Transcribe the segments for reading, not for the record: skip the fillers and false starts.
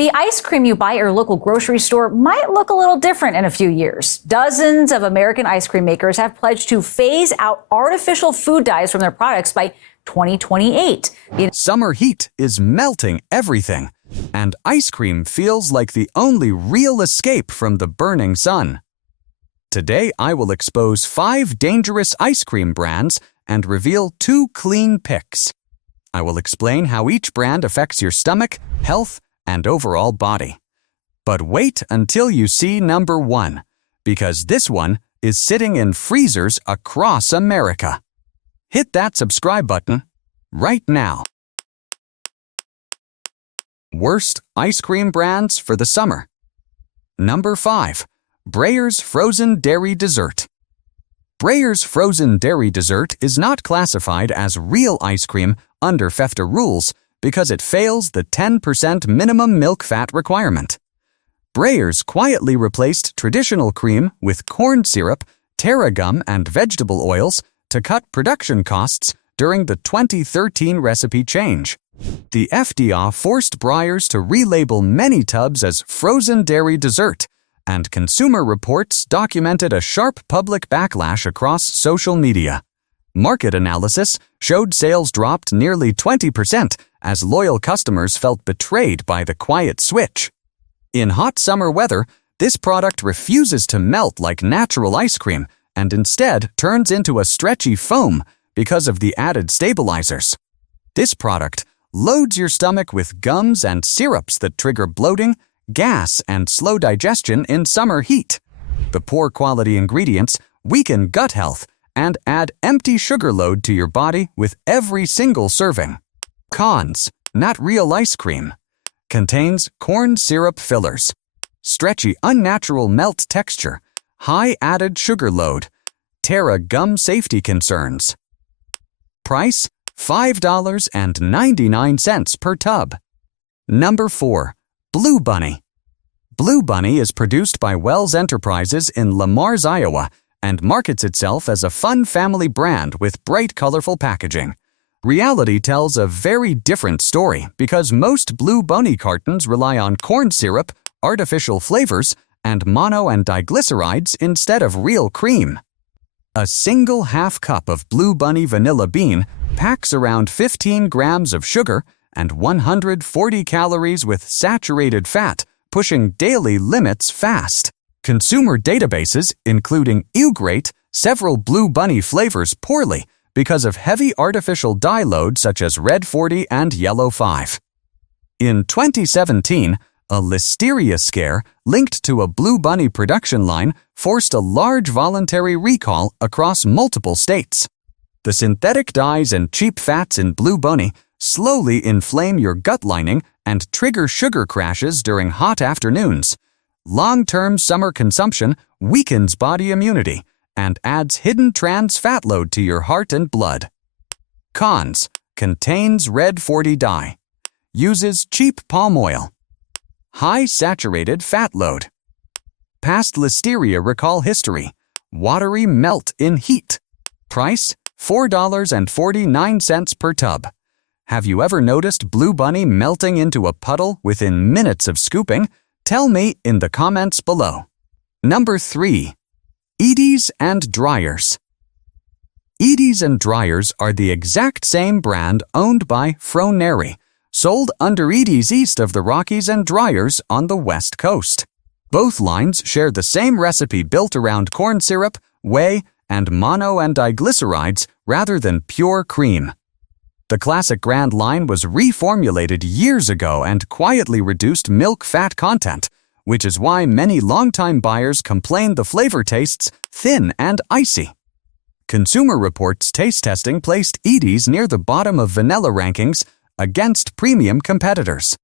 The ice cream you buy at your local grocery store might look a little different in a few years. Dozens of American ice cream makers have pledged to phase out artificial food dyes from their products by 2028. Summer heat is melting everything, and ice cream feels like the only real escape from the burning sun. Today, I will expose 5 dangerous ice cream brands and reveal 2 clean picks. I will explain how each brand affects your stomach, health, and overall body. But wait until you see number 1, because this one is sitting in freezers across America. Hit that subscribe button right now. Worst ice cream brands for the summer. Number 5. Breyers Frozen Dairy Dessert. Breyers Frozen Dairy Dessert is not classified as real ice cream under FEFTA rules because it fails the 10% minimum milk fat requirement. Breyers quietly replaced traditional cream with corn syrup, Terra gum, and vegetable oils to cut production costs during the 2013 recipe change. The FDA forced Breyers to relabel many tubs as frozen dairy dessert, and Consumer Reports documented a sharp public backlash across social media. Market analysis showed sales dropped nearly 20% as loyal customers felt betrayed by the quiet switch. In hot summer weather, this product refuses to melt like natural ice cream and instead turns into a stretchy foam because of the added stabilizers. This product loads your stomach with gums and syrups that trigger bloating, gas, and slow digestion in summer heat. The poor quality ingredients weaken gut health and add empty sugar load to your body with every single serving. Cons: not real ice cream. Contains corn syrup fillers. Stretchy, unnatural melt texture. High added sugar load. Terra gum safety concerns. Price: $5.99 per tub. Number 4. Blue Bunny. Blue Bunny is produced by Wells Enterprises in Lamars, Iowa, and markets itself as a fun family brand with bright, colorful packaging. Reality tells a very different story because most Blue Bunny cartons rely on corn syrup, artificial flavors, and mono and diglycerides instead of real cream. A single half cup of Blue Bunny vanilla bean packs around 15 grams of sugar and 140 calories with saturated fat, pushing daily limits fast. Consumer databases, including Ugrate, several Blue Bunny flavors poorly because of heavy artificial dye load such as Red 40 and Yellow 5. In 2017, a listeria scare linked to a Blue Bunny production line forced a large voluntary recall across multiple states. The synthetic dyes and cheap fats in Blue Bunny slowly inflame your gut lining and trigger sugar crashes during hot afternoons. Long-term summer consumption weakens body immunity and adds hidden trans fat load to your heart and blood. Cons: contains Red 40 dye. Uses cheap palm oil. High saturated fat load. Past listeria recall history. Watery melt in heat. Price: $4.49 per tub. Have you ever noticed Blue Bunny melting into a puddle within minutes of scooping? Tell me in the comments below. Number 3. Dazs and Dreyers. Dazs and Dreyers are the exact same brand owned by Froneri, sold under Dazs east of the Rockies and Dreyers on the West Coast. Both lines share the same recipe built around corn syrup, whey, and mono and diglycerides rather than pure cream. The classic Grand line was reformulated years ago and quietly reduced milk fat content, which is why many longtime buyers complain the flavor tastes thin and icy. Consumer Reports taste testing placed Dazs near the bottom of vanilla rankings against premium competitors.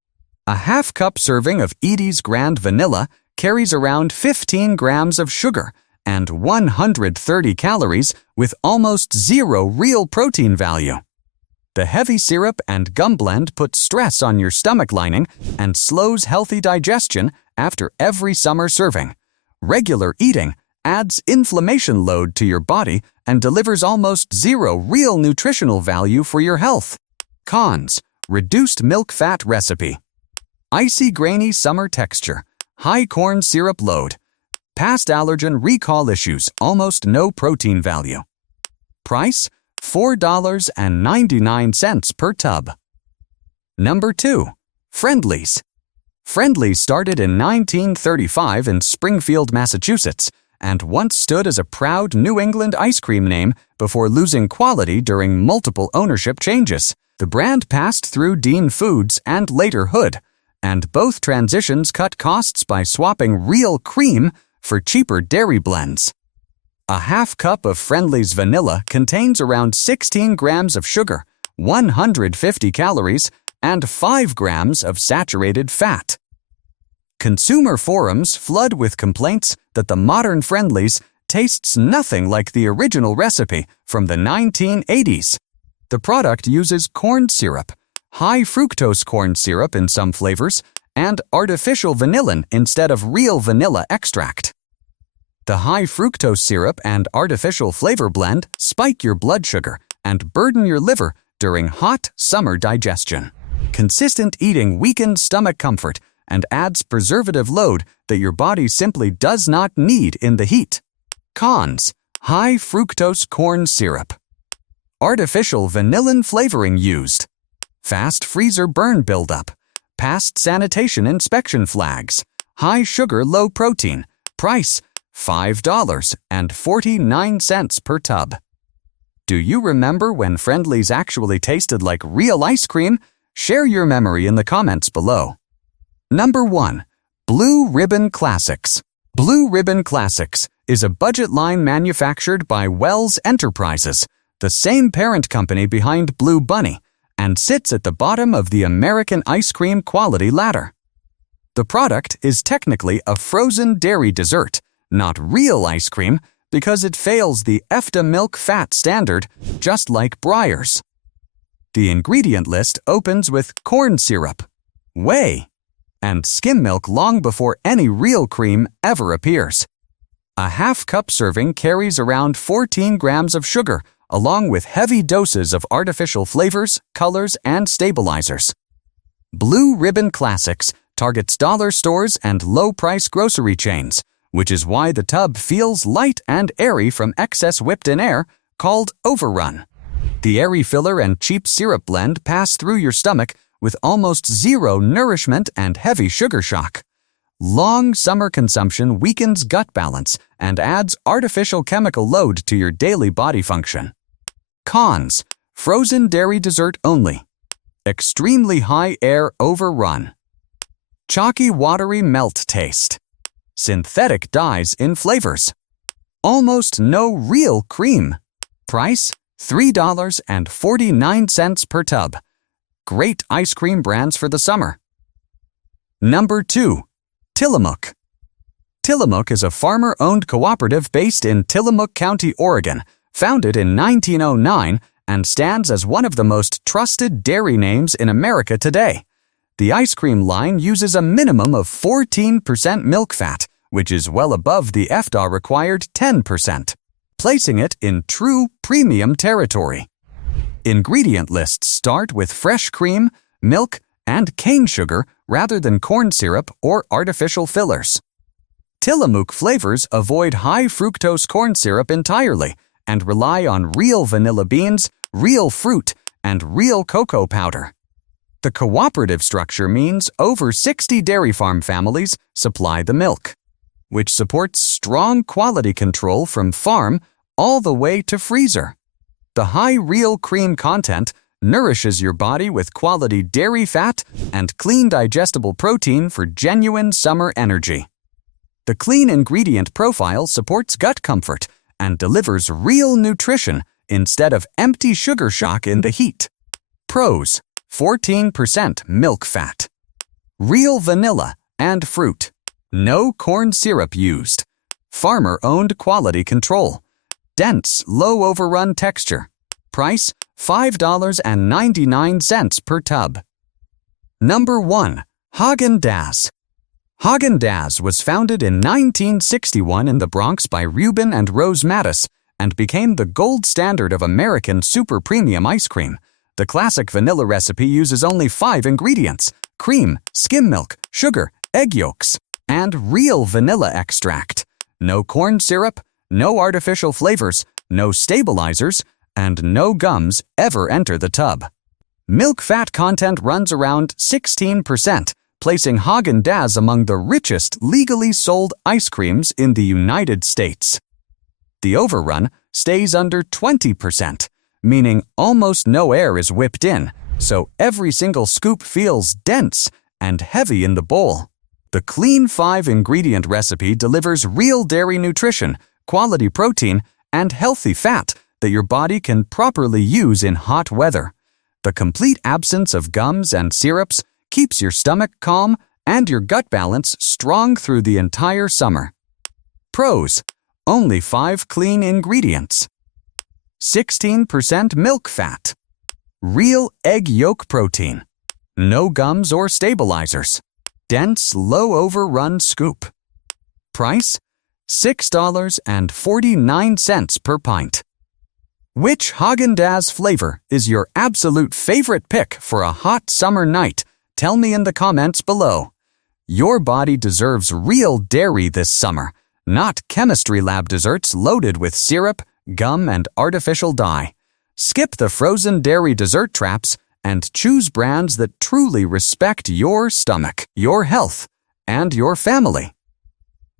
A half-cup serving of Dazs Grand Vanilla carries around 15 grams of sugar and 130 calories with almost zero real protein value. The heavy syrup and gum blend put stress on your stomach lining and slows healthy digestion after every summer serving. Regular eating adds inflammation load to your body and delivers almost zero real nutritional value for your health. Cons: reduced milk fat recipe. Icy grainy summer texture, high corn syrup load, past allergen recall issues, almost no protein value. Price, $4.99 per tub. Number 2. Friendly's. Friendly's started in 1935 in Springfield, Massachusetts, and once stood as a proud New England ice cream name before losing quality during multiple ownership changes. The brand passed through Dean Foods and later Hood, and both transitions cut costs by swapping real cream for cheaper dairy blends. A half cup of Friendly's vanilla contains around 16 grams of sugar, 150 calories, and 5 grams of saturated fat. Consumer forums flood with complaints that the modern Friendly's tastes nothing like the original recipe from the 1980s. The product uses corn syrup, high fructose corn syrup in some flavors, and artificial vanillin instead of real vanilla extract. The high fructose syrup and artificial flavor blend spike your blood sugar and burden your liver during hot summer digestion. Consistent eating weakens stomach comfort and adds preservative load that your body simply does not need in the heat. Cons: high fructose corn syrup. Artificial vanillin flavoring used. Fast freezer burn buildup. Past sanitation inspection flags. High sugar, low protein. Price: $5.49 per tub. Do you remember when Friendly's actually tasted like real ice cream? Share your memory in the comments below. Number 1. Blue Ribbon Classics. Blue Ribbon Classics is a budget line manufactured by Wells Enterprises, the same parent company behind Blue Bunny, and sits at the bottom of the American ice cream quality ladder. The product is technically a frozen dairy dessert, not real ice cream, because it fails the EFTA milk fat standard, just like Breyers. The ingredient list opens with corn syrup, whey, and skim milk long before any real cream ever appears. A half-cup serving carries around 14 grams of sugar, along with heavy doses of artificial flavors, colors, and stabilizers. Blue Ribbon Classics targets dollar stores and low-price grocery chains, which is why the tub feels light and airy from excess whipped-in air, called overrun. The airy filler and cheap syrup blend pass through your stomach with almost zero nourishment and heavy sugar shock. Long summer consumption weakens gut balance and adds artificial chemical load to your daily body function. Cons: frozen dairy dessert only. Extremely high air overrun. Chalky watery melt taste. Synthetic dyes in flavors. Almost no real cream. Price: $3.49 per tub. Great ice cream brands for the summer. Number 2. Tillamook. Tillamook is a farmer-owned cooperative based in Tillamook County, Oregon, founded in 1909, and stands as one of the most trusted dairy names in America today. The ice cream line uses a minimum of 14% milk fat, which is well above the EFTA required 10%, placing it in true premium territory. Ingredient lists start with fresh cream, milk, and cane sugar rather than corn syrup or artificial fillers. Tillamook flavors avoid high fructose corn syrup entirely and rely on real vanilla beans, real fruit, and real cocoa powder. The cooperative structure means over 60 dairy farm families supply the milk, which supports strong quality control from farm all the way to freezer. The high real cream content nourishes your body with quality dairy fat and clean digestible protein for genuine summer energy. The clean ingredient profile supports gut comfort and delivers real nutrition instead of empty sugar shock in the heat. Pros: 14% milk fat. Real vanilla and fruit. No corn syrup used. Farmer-owned quality control. Dense, low overrun texture. Price: $5.99 per tub. Number 1. Haagen Dazs. Haagen Dazs was founded in 1961 in the Bronx by Reuben and Rose Mattis and became the gold standard of American super premium ice cream. The classic vanilla recipe uses only 5 ingredients: cream, skim milk, sugar, egg yolks, and real vanilla extract. No corn syrup, no artificial flavors, no stabilizers, and no gums ever enter the tub. Milk fat content runs around 16%, placing Haagen Dazs among the richest legally sold ice creams in the United States. The overrun stays under 20%, meaning almost no air is whipped in, so every single scoop feels dense and heavy in the bowl. The clean 5-ingredient recipe delivers real dairy nutrition, quality protein, and healthy fat that your body can properly use in hot weather. The complete absence of gums and syrups keeps your stomach calm and your gut balance strong through the entire summer. Pros: only 5 clean ingredients. 16% milk fat. Real egg yolk protein. No gums or stabilizers. Dense, low overrun scoop. Price: $6.49 per pint. Which Haagen Dazs flavor is your absolute favorite pick for a hot summer night? Tell me in the comments below. Your body deserves real dairy this summer, not chemistry lab desserts loaded with syrup, gum, and artificial dye. Skip the frozen dairy dessert traps and choose brands that truly respect your stomach, your health, and your family.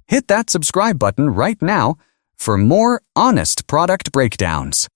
Hit that subscribe button right now for more honest product breakdowns.